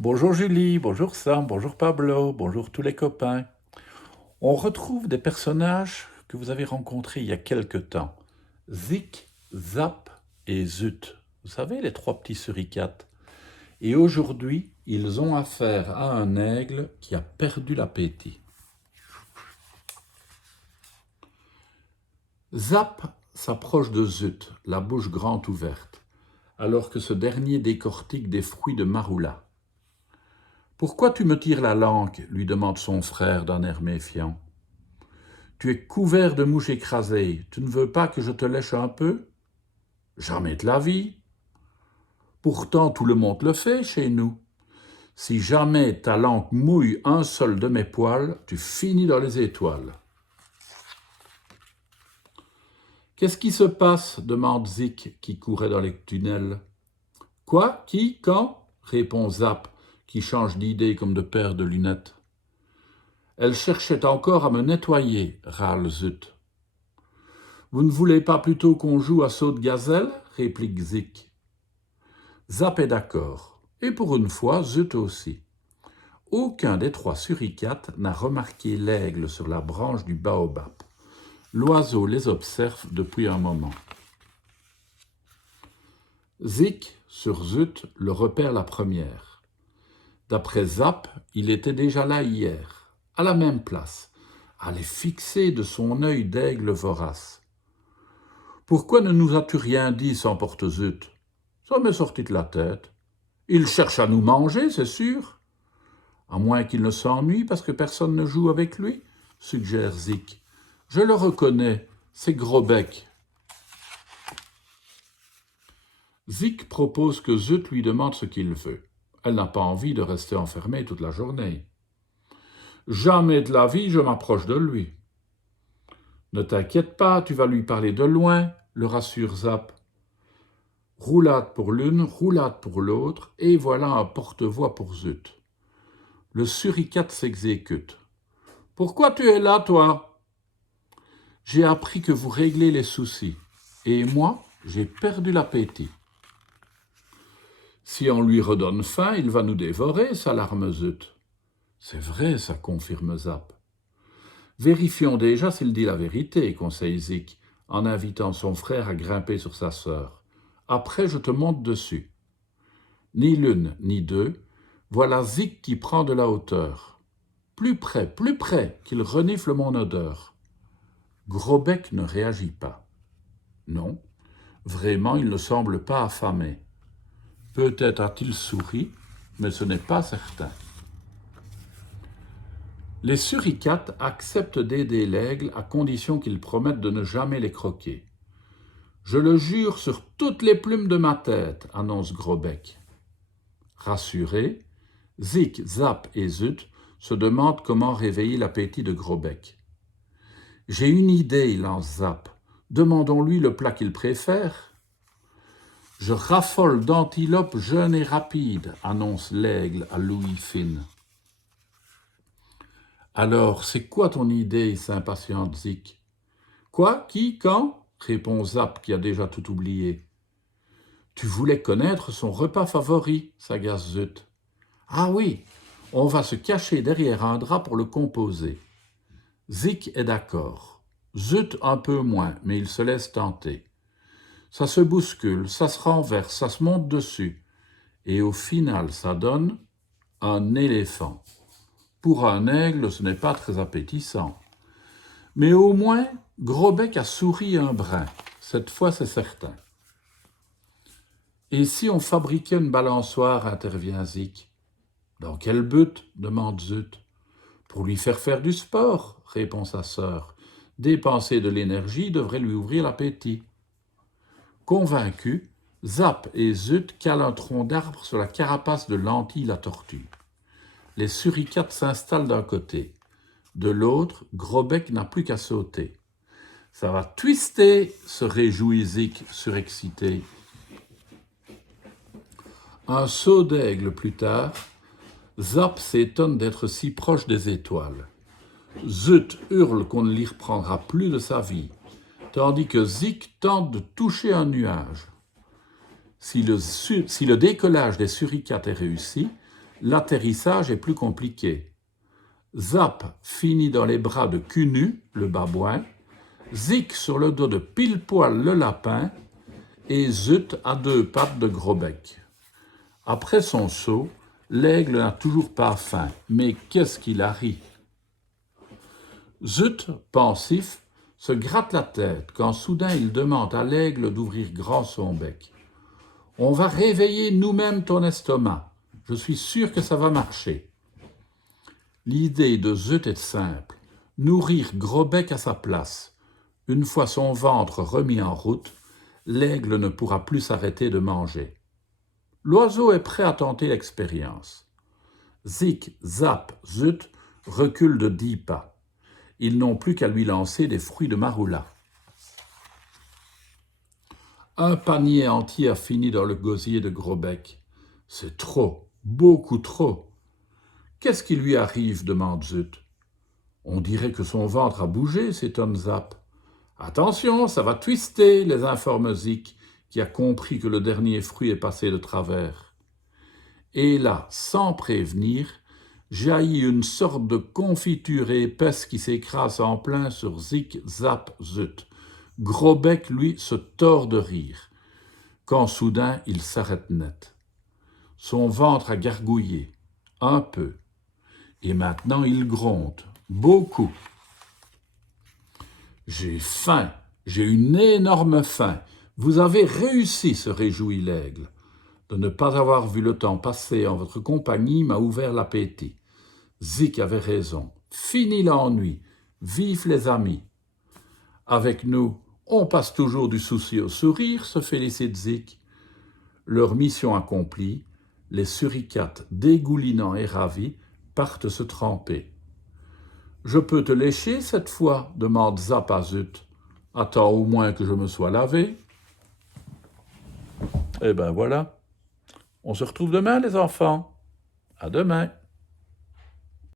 Bonjour Julie, bonjour Sam, bonjour Pablo, bonjour tous les copains. On retrouve des personnages que vous avez rencontrés il y a quelque temps. Zik, Zap et Zut. Vous savez, les trois petits suricates. Et aujourd'hui, ils ont affaire à un aigle qui a perdu l'appétit. Zap s'approche de Zut, la bouche grande ouverte, alors que ce dernier décortique des fruits de Marula. « Pourquoi tu me tires la langue ?» lui demande son frère d'un air méfiant. « Tu es couvert de mouches écrasées, tu ne veux pas que je te lèche un peu ?»« Jamais de la vie. »« Pourtant tout le monde le fait chez nous. Si jamais ta langue mouille un seul de mes poils, tu finis dans les étoiles. » « Qu'est-ce qui se passe ?» demande Zik qui courait dans les tunnels. « Quoi? Qui? Quand ?» répond Zap qui change d'idée comme de paire de lunettes. « Elle cherchait encore à me nettoyer, » râle Zut. « Vous ne voulez pas plutôt qu'on joue à saut de gazelle ?» réplique Zik. Zap est d'accord, et pour une fois, Zut aussi. Aucun des trois suricates n'a remarqué l'aigle sur la branche du baobab. L'oiseau les observe depuis un moment. Zik, sur Zut, le repère la première. D'après Zap, il était déjà là hier, à la même place, à les fixer de son œil d'aigle vorace. « Pourquoi ne nous as-tu rien dit ?» s'emporte Zut. « Ça m'est sorti de la tête. Il cherche à nous manger, c'est sûr. » « À moins qu'il ne s'ennuie parce que personne ne joue avec lui, » suggère Zik. « Je le reconnais, c'est Gros-bec. » Zik propose que Zut lui demande ce qu'il veut. Elle n'a pas envie de rester enfermée toute la journée. « Jamais de la vie je m'approche de lui. »« Ne t'inquiète pas, tu vas lui parler de loin, » le rassure Zap. Roulade pour l'une, roulade pour l'autre, et voilà un porte-voix pour Zut. Le suricate s'exécute. « Pourquoi tu es là, toi ?»« J'ai appris que vous réglez les soucis, et moi, j'ai perdu l'appétit. » « Si on lui redonne faim, il va nous dévorer, » s'alarme Zut. « C'est vrai, ça confirme Zap. »« Vérifions déjà s'il dit la vérité, » conseille Zik, en invitant son frère à grimper sur sa sœur. « Après, je te monte dessus. » Ni l'une, ni deux, voilà Zik qui prend de la hauteur. Plus près, qu'il renifle mon odeur. Gros-bec ne réagit pas. Non, vraiment, il ne semble pas affamé. Peut-être a-t-il souri, mais ce n'est pas certain. Les suricates acceptent d'aider l'aigle à condition qu'il promette de ne jamais les croquer. « Je le jure sur toutes les plumes de ma tête, » annonce Gros-bec. Rassurés, Zik, Zap et Zut se demandent comment réveiller l'appétit de Gros-bec. « J'ai une idée, » lance Zap. « Demandons-lui le plat qu'il préfère. »« Je raffole d'antilopes jeunes et rapides, » annonce l'aigle à l'ouïe fine. « Alors, c'est quoi ton idée ?» s'impatiente Zik. « Quoi? Qui? Quand ?» répond Zap qui a déjà tout oublié. « Tu voulais connaître son repas favori, » s'agace Zut. « Ah oui, on va se cacher derrière un drap pour le composer. » Zik est d'accord. Zut un peu moins, mais il se laisse tenter. Ça se bouscule, ça se renverse, ça se monte dessus. Et au final, ça donne un éléphant. Pour un aigle, ce n'est pas très appétissant. Mais au moins, Gros-bec a souri un brin. Cette fois, c'est certain. « Et si on fabriquait une balançoire ?» intervient Zik. « Dans quel but ?» demande Zut. « Pour lui faire du sport, » répond sa sœur. « Dépenser de l'énergie devrait lui ouvrir l'appétit. » Convaincus, Zap et Zut calent un tronc d'arbre sur la carapace de Lentille la tortue. Les suricates s'installent d'un côté. De l'autre, Gros-bec n'a plus qu'à sauter. « Ça va twister !» se réjouit Zik, surexcité. Un saut d'aigle plus tard, Zap s'étonne d'être si proche des étoiles. Zut hurle qu'on ne l'y reprendra plus de sa vie, tandis que Zik tente de toucher un nuage. Si le décollage des suricates est réussi, L'atterrissage est plus compliqué. Zap finit dans les bras de Cunu, le babouin, Zik sur le dos de Pile-Poil, le lapin, et Zut à deux pattes de Gros-Bec. Après son saut, l'aigle n'a toujours pas faim, mais qu'est-ce qu'il a ri! Zut, pensif, se gratte la tête quand soudain il demande à l'aigle d'ouvrir grand son bec. « On va réveiller nous-mêmes ton estomac. Je suis sûr que ça va marcher. » L'idée de Zut est simple. Nourrir Gros-Bec à sa place. Une fois son ventre remis en route, l'aigle ne pourra plus s'arrêter de manger. L'oiseau est prêt à tenter l'expérience. Zik, Zap, Zut reculent de 10 pas. Ils n'ont plus qu'à lui lancer des fruits de marula. Un panier entier a fini dans le gosier de Gros-Bec. C'est trop, beaucoup trop. Qu'est-ce qui lui arrive? Demande Zut. On dirait que son ventre a bougé, s'étonne Zap. Attention, ça va twister, les informe Zik, qui a compris que le dernier fruit est passé de travers. Et là, sans prévenir, jaillit une sorte de confiture épaisse qui s'écrase en plein sur Zik, Zap, Zut. Gros-Bec, lui, se tord de rire, quand soudain il s'arrête net. Son ventre a gargouillé, un peu, et maintenant il gronde, beaucoup. « J'ai faim, j'ai une énorme faim. Vous avez réussi, se réjouit l'aigle. De ne pas avoir vu le temps passer en votre compagnie m'a ouvert l'appétit. Zik avait raison. Fini l'ennui. Vive les amis. Avec nous, on passe toujours du souci au sourire, se félicite Zik. Leur mission accomplie, les suricates, dégoulinants et ravis, partent se tremper. « Je peux te lécher cette fois ?» demande Zap à Zut. « Attends au moins que je me sois lavé. » Eh ben voilà. On se retrouve demain, les enfants. À demain.